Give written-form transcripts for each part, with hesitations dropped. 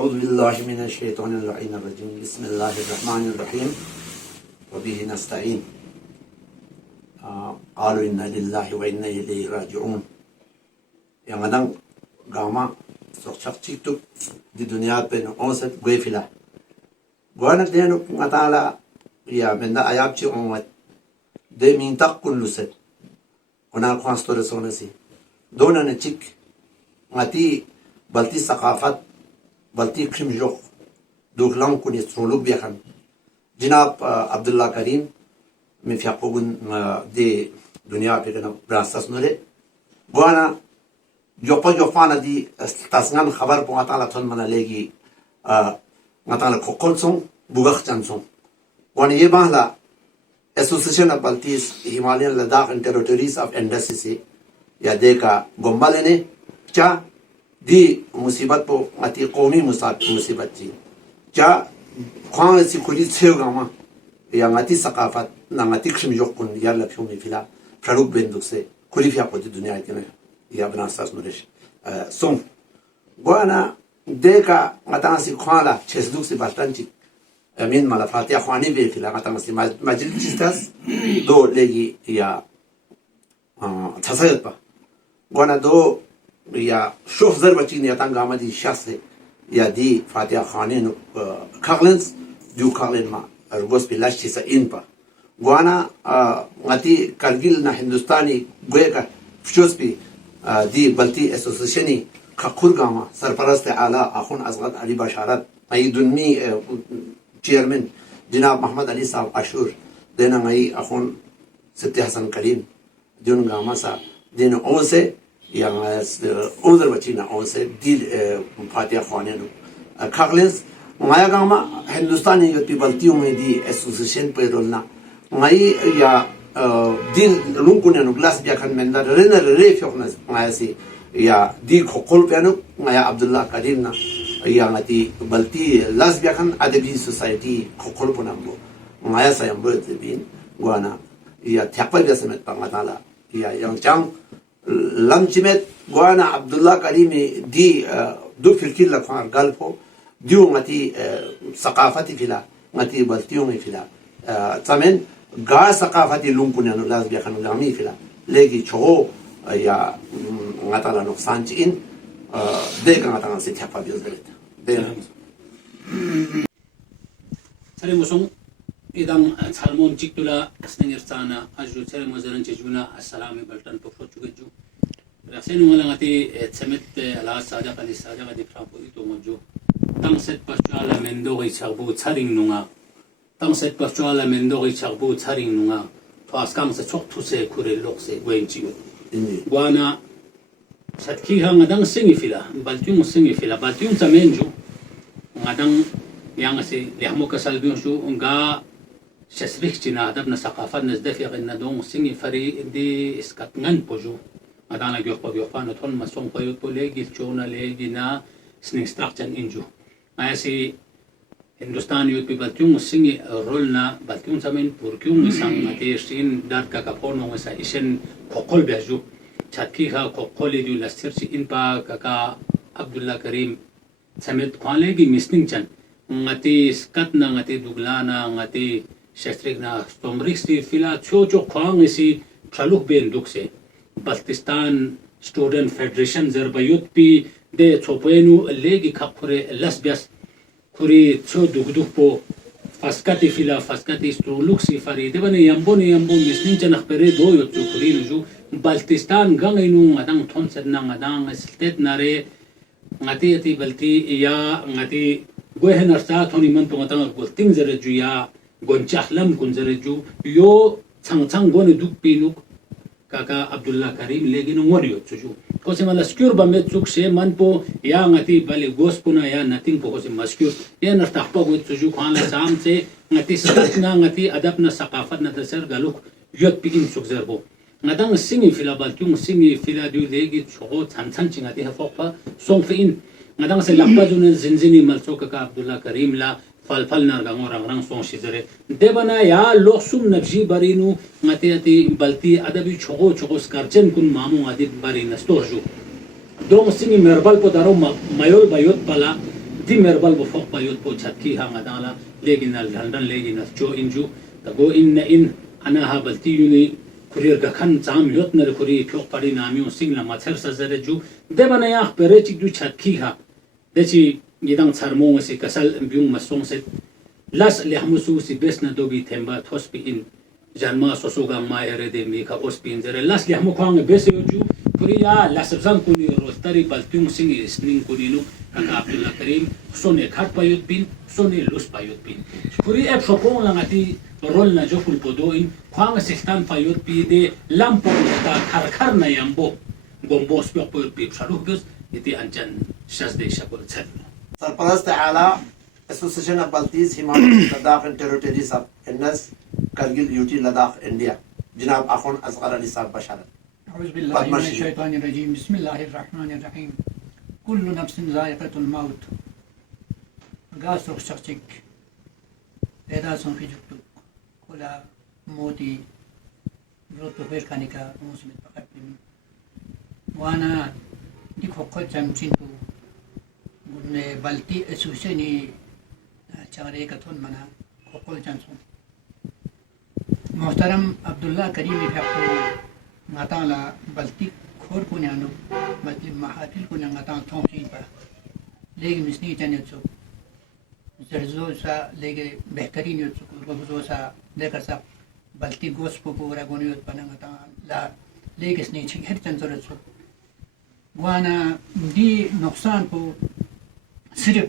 أعوذ بالله من الشيطان اللعين الرجيم بسم الله الرحمن الرحيم وبه نستعين قالوا إنا لله وإنا إليه راجعون yang adang gama sokchak chiktuk di dunia pe no onset gwefila gwana denu ngatala ya menda ayap chi onwat de mintak kun luset ona khwastore sonasi dona ne chik ngati balti sakafat balti krim jok duklang kun istrolub biakan jinab Abdullah Karim min fiapogun de dunia pe kana brasas nore gwana Jopana di tasngan khabar po ngatala ton mana legi ngatala kokolsong bugak chansong wani ye bahla Association of Baltis Himalayan Ladakh and Territories of NDCC ya deka gombalene cha di musibat po ngati qomi musibat ji cha khwang si kuli tsegama ya ngati sakafat na ngati khim yokun yalla phumi fila praluk bendukse kuli fya po di dunia ikene ya benasas nuresh som gwana deka ngatansi khwala chesduk si bastanchi amin mala fatiha khwani be fila ngatansi majlistas do legi ya tasayat ba gwana do ya shuf zarbachini yatanga amadi shase ya di fatiha khwani no kaglens du kaglen ma argos bilash sa inpa gwana ngati kargil na hindustani gweka fchospi دي بلتي اسوسيشني كقرغاما سرپرست اعلى اخون ازغد علي بشارت اي دنمي چيرمن جناب محمد علي صاحب عاشور دينا اي اخون ستي حسن كريم دون غاما سا دين اونسه يا اوزر بچينا اونسه دي فاتيا خوانينو كاغلس مايا غاما هندوستاني يوتي بلتيو مي دي اسوسيشن بيرولنا ماي يا din lungkunya no glass dia kan menda rena refionas ngasi ya di khokol piano ngaya Abdullah Karim na ya ngati balti lesbian kan adabi society khokol punambo ngaya sayam bo bin gwana ya thakpa biasa met pangatala ya yang chang lamchimet gwana Abdullah Karim di do fikir la khar galpo diu ngati saqafati fila ngati baltiyo mi fila tamen ga sakafati lungkunya no lesbian kan ngami fila legi cho ya ngatala no sanjin de kan ngata si thapa biosdet de sare musong idang salmon chiktula snengirtana aju sare mozaran chejuna assalami baltan pokso chugeju rasen wala ngati tsemet ala saja kali saja kali prapo ito mojo tangset pachala mendo gi chabu charing nunga tangset pachala mendo gi chabu charing nunga paskam se chok thuse kure lokse wenchi wana satki ha ngadang singi fila baltyung tamenju ngadang yang se lehmo kasalbion shu nga shesrich china adab na saqafat na zdafi qinna dong singi fari di iskat ngan poju adana gyopa na thon masong payo to legi chona legi na sning structure inju ayasi Hindustan youth people baltyung singi role na baltyung samen purkyung isang atesin dar ka kapono sa isen kokol beju chatki ha kokoli du lastir si inpa kaka Abdullah Karim samet khalegi missing chan ngati skat na ngati duglana ngati shastrik na stomrixti fila chocho khang isi phaluk ben dukse Baltistan Student Federation zerbayut pi de chopenu legi khakure lasbias kuri cho dugdugpo faskati fila faskati struluksi fari devane yambon misnin chanakh pere do yotsu kuri nuju Baltistan ganginu ngadang thonset na ngadang state nare ngati ati balti ya ngati gohen arsa thoni man to ngatang golting zereju ya gonchahlam kun zereju yo changchang gone dukpinuk kaka Abdullah Karim leginu ngori yotsu kose mala skur ba metsuk se manpo ya ngati bale gospuna ya nothing po kose maskur ya nartaqpa go tsuju khala samse ngati sakna ngati adapna saqafat na tasar galuk yot pigin suk zerbo ngadang singi fila baltung singi fila du legi chogo chanchan chingati ha fokpa songfin ngadang se lakpa jun zinzini malso kaka Abdullah Karim la falfal nar gangorang rang song shidere debana ya loksum nabji barinu ngati ati balti adabi chogo skarchen kun mamu adi barina storju dong singi merbal po daro mayol bayot pala دي marble بفوق بايوت بو تشاتكي ها غدالا لكن الهندن لكن جو انجو تقو إن أنا هابلتيوني كورير كان زام يوتنا الكوري فوق باري نامي وسين لما ترسا زرجو ده بنا يا بريتش دو تشاتكي ها ده شيء يدان صارمون سي كسل بيوم مسون سي لاس اللي همسو سي بسنا دوبي تمبا توسبي إن جانما سوسوغا ما يريد ميكا أوسبين زر لاس اللي همو كان بسيوجو كوريا لاس بزان كوني روستاري بالتيوم سين سنين كورينو كاكا عبد الله كريم سوني كات بايوت بين سوني لوس بايوت بين كوري اب شوبون لغاتي رولنا جوكول بودوين كوان سيستان بايوت بي دي لامبو تا كاركارنا يامبو بومبوس بايوت بي بشالوك بس يتي أنجان شاز دي شاكول تسر سرپرست اعلی Association of Baltis Himalayan Ladakh and Territories of NS Kargil UT Ladakh India جناب أخون أصغر علي صاحب بشارة. أعوذ بالله من الشيطان الرجيم بسم الله الرحمن الرحيم كل نفس ذائقة الموت غاس رخصتك إذا سن في جبتك كلا موتي بروتو فير كانيكا موسم التقدم وانا ديك فقط جمشينتو قلنا بلتي أسوسني شغريكا تون منا فقط جمسون محترم عبد الله كريم يحقو ngataala baltik khor ko nyano matli mahatil ko ngata thongsi ba legi misni chanetsu zerzo sa legi behtarin yotsu ko sa lekar sa baltik gospo ko ra goniyot panangata la legi sni ching her chanzorsu wana di nuksan ko sirf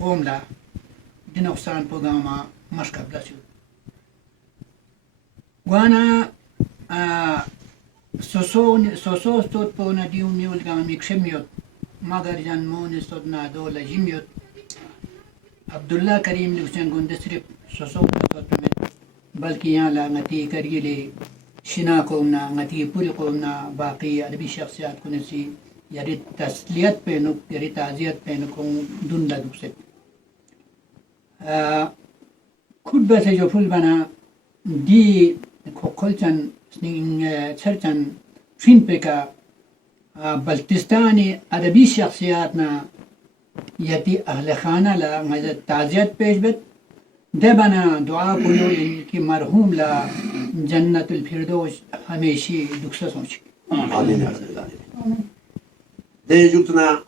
قوم لا دي نقصان بوغاما مشكب لاسيو وانا سوسو ستوت بونا ديو ميول غامي كشميوت ماغر جان مون ستوتنا دولا جيميوت عبد الله كريم loosen غوندسريب سوسو ستوت بمت بلکہ یہاں لا نتی کریلے شنا قومنا نتی پوری قومنا باقی عربی شخصیات کو نسی یری تسلیت پہ نک یری تعزیت پہ نکوں دن لدو سے خود بس جو فل بنا دی کھوکھلچن چھرچن فین پہ کا بلتستانی عربی شخصیات نا یتی اہل خانہ لا مزد تعزیت پیش بت دبنا دعا كله إنك مرحوم لا جنة الفردوس هميشي دكسة سونش. آمين يا رب العالمين. ده جوتنا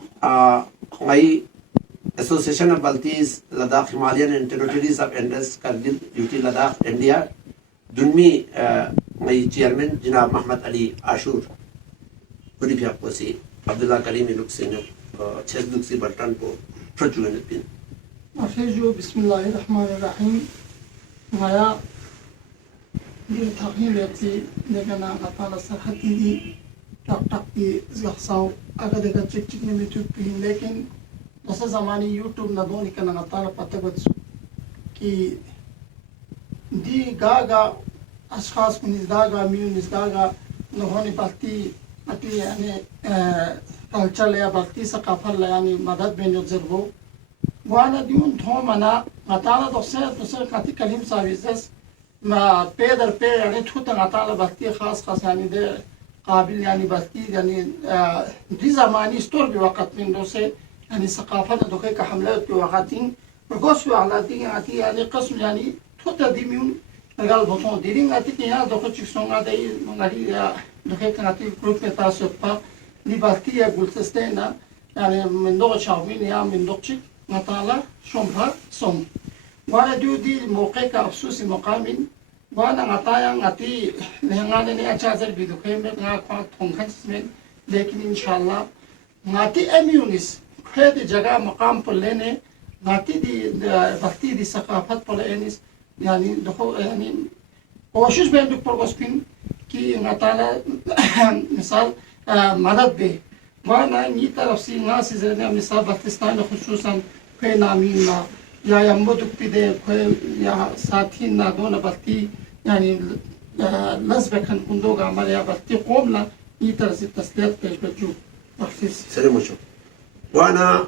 هاي Association of Baltis Ladakh Himalayan and Territories of Indus Kargil UT Ladakh India دنمي هاي chairman جناب محمد علي عاشور بودي في أقوسي عبد الله كريم لوكسينو تشز لوكسي بلتان بو فرجوين البين. أفيجو بسم الله الرحمن الرحيم مايا دي تغيير يتي لغنا غطالة سرحتي دي تق دي زلخصاو أغدقا تشك تشك نميتوب بهن لكن نسا زماني يوتيوب ندوني كنا غطالة پتبتسو كي دي غاغا أشخاص من إزداغا ميون إزداغا نهوني بلتي أتي يعني كالچل يا بلتي ثقافة يعني مدد بين يتزربو وانا ديون تومنا غطالة دوسر قاتي كليم ساويزس ما بيدر بي يعني تخوتا غطالة بلتي خاص يعني ده قابل يعني بلتي يعني دي زماني ستور بوقت من دوسي يعني ثقافة دوكي كحملات بوقتين بقصوا على دي يعني قسم يعني تخوتا دي ميون رجال بطون ديرين غاتي كيها دوكي تشكسون غاتي مغاري دوكي كناتي جروب متاسوب با دي بلتي بلتستينا يعني من دوغ شاوين يا من دوغشي نطالة شمها صم وانا دو دي موقع كأبسوس مقامين وانا نطايا نتي لهنغاني ني أجازر بيدو خيمة ناقوان تونخنس من لكن إن شاء الله نتي أميونيس كهد جگہ مقام پر لینے نتي دي وقتی دي ثقافت پر لینیس يعني دخو يعني کوشش بندوك پر وسپين كي نطالة مثال مدد به وانا ني طرف سي ناس زرنا مثال بلتستان خصوصا كوي نامين يا يمودك بده كوي يا ساتين نا دون بلتي يعني لزبكن كندوغ عمل يا بلتي قومنا ني طرف تسليت بيش بجو سلام وشو وانا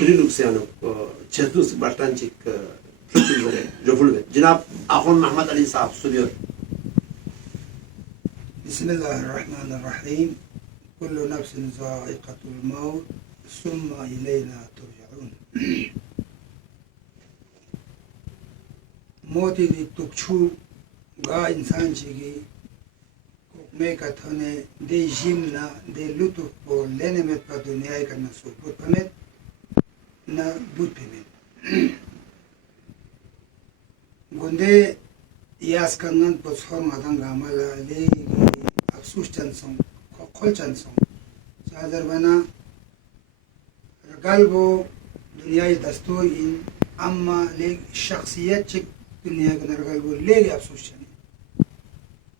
كل لوكسيانو تشتوس بارتانشيك جوفلوه جناب أخون محمد علي صاحب سبير. بسم الله الرحمن الرحيم. كل نفس ذائقة الموت ثم إلينا ترجعون. موتي دي تكشو غا إنسان شيء ميكا ثاني دي جيمنا دي لطف بو لنمت بدنيا كنا سوبر بمت نا بود بمت. غندي ياس كنن بسخون مدان غاملا لي أفسوس جنسون كل جنسون. جادر بنا رجالبو دنيا دستور إن أما لي شخصيات شك دنيا كنا رجالبو لي أفسوس جن.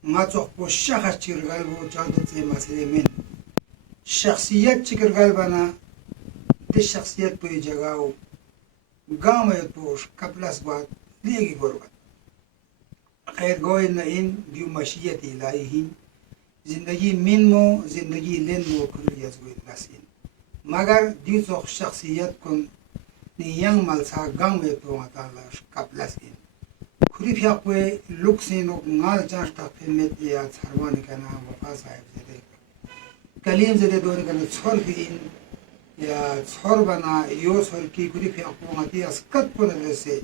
ما تقبل الشخص ترجال بو جادة زي مسألة من شخصيات ترجال بنا دي شخصيات بي جاو قام يتبوش قبل أسبوع ليجي قربت خير قوينا إن ديو مشيئة إلهيين زندگی من مو زندگی لين مو كل يزوي الناسين مگر ديو زوج شخصيات كن نيان مالسا قام يتبو مطالع قبل أسبوع كوري فياقوي لوكسينو نال جاش تفهمت يا ثروان كنا وفا صاحب زده كليم زده دون كنا تصور فين يا تصور بنا يو صور كي كوري فياقو ماتي اسكت كنا درسه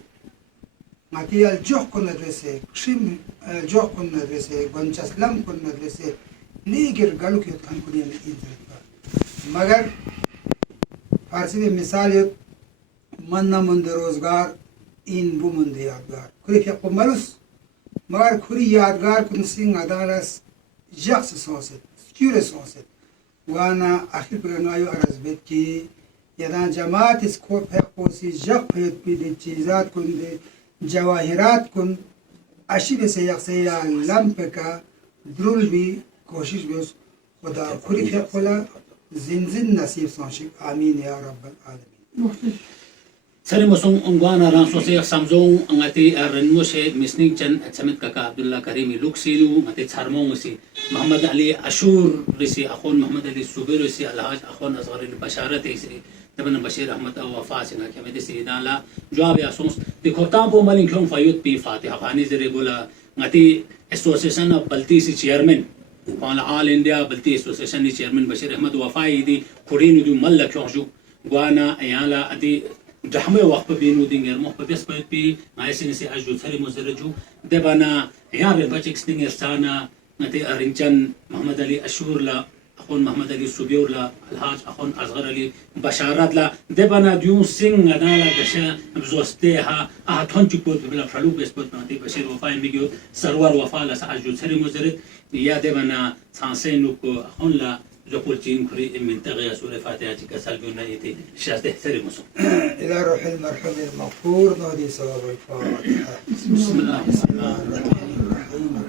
ماتي الجوح كنا درسه كشيم الجوح كنا درسه غنچسلم كنا درسه ليگر قالو كي كان كوري مگر فارسي مثال من من روزگار این بومنده یادگار کلی فیق ملوس مگر کلی یادگار کن سینگ ادارس جخص سوست سکیور سوست وانا آخر برنایو عرض بید کی یادان جماعت اس کو فیق پوسی جخ فیت بید چیزات کن ده جواهرات کن اشی بس یخصه یا لمپ کا درول بی کوشش بیس خدا کلی فیق پلا زنزن نصیب سانشک آمین یا رب العالمین. سلموسون أنغانا رانسوسي سامزون أنغتي الرنموشي مسنيك جن أتسمت كاكا عبد الله كريمي لوكسيلو متى تحرمون وسي محمد علي أشور رسي أخون محمد علي السوبر رسي الحاج أخون أصغر البشارة تيسري تبنا بشير أحمد أو وفاسنا كم يدسي دالا جواب يا سونس دكتور بو مالين كلام فايوت بي فاتحة فاني زري بولا نغتي أسوسيشن بلتيسي چيرمن فان آل إنديا بلتي أسوسيشن چيرمن بشير أحمد وفاي دي كورين دو ملك يوجو غوانا أيالا أدي جحمي وقت بينو دينغير مخ بس بي عايزين نسي أجو ثري مزرجو دبنا يار باتشيك سنينغير سانا نتي أرينجان محمد علي أشور لا أخون محمد علي سوبيور لا الحاج أخون أصغر علي بشارات لا دبنا ديون سين ندالا بشا بزوستيها تونجي بود بلا فلو بس بود نتي بشير وفاي ميجو سروار وفا لا سأجو ثري مزرج يا دبنا سانسينو أخون لا جبول جين كري من تغيا سورة فاتحة كسالجونا يتي شاته ثري مسو. إلى روح المرحوم المغفور نودي صلاة الفاتحة. بسم الله الرحمن الرحيم.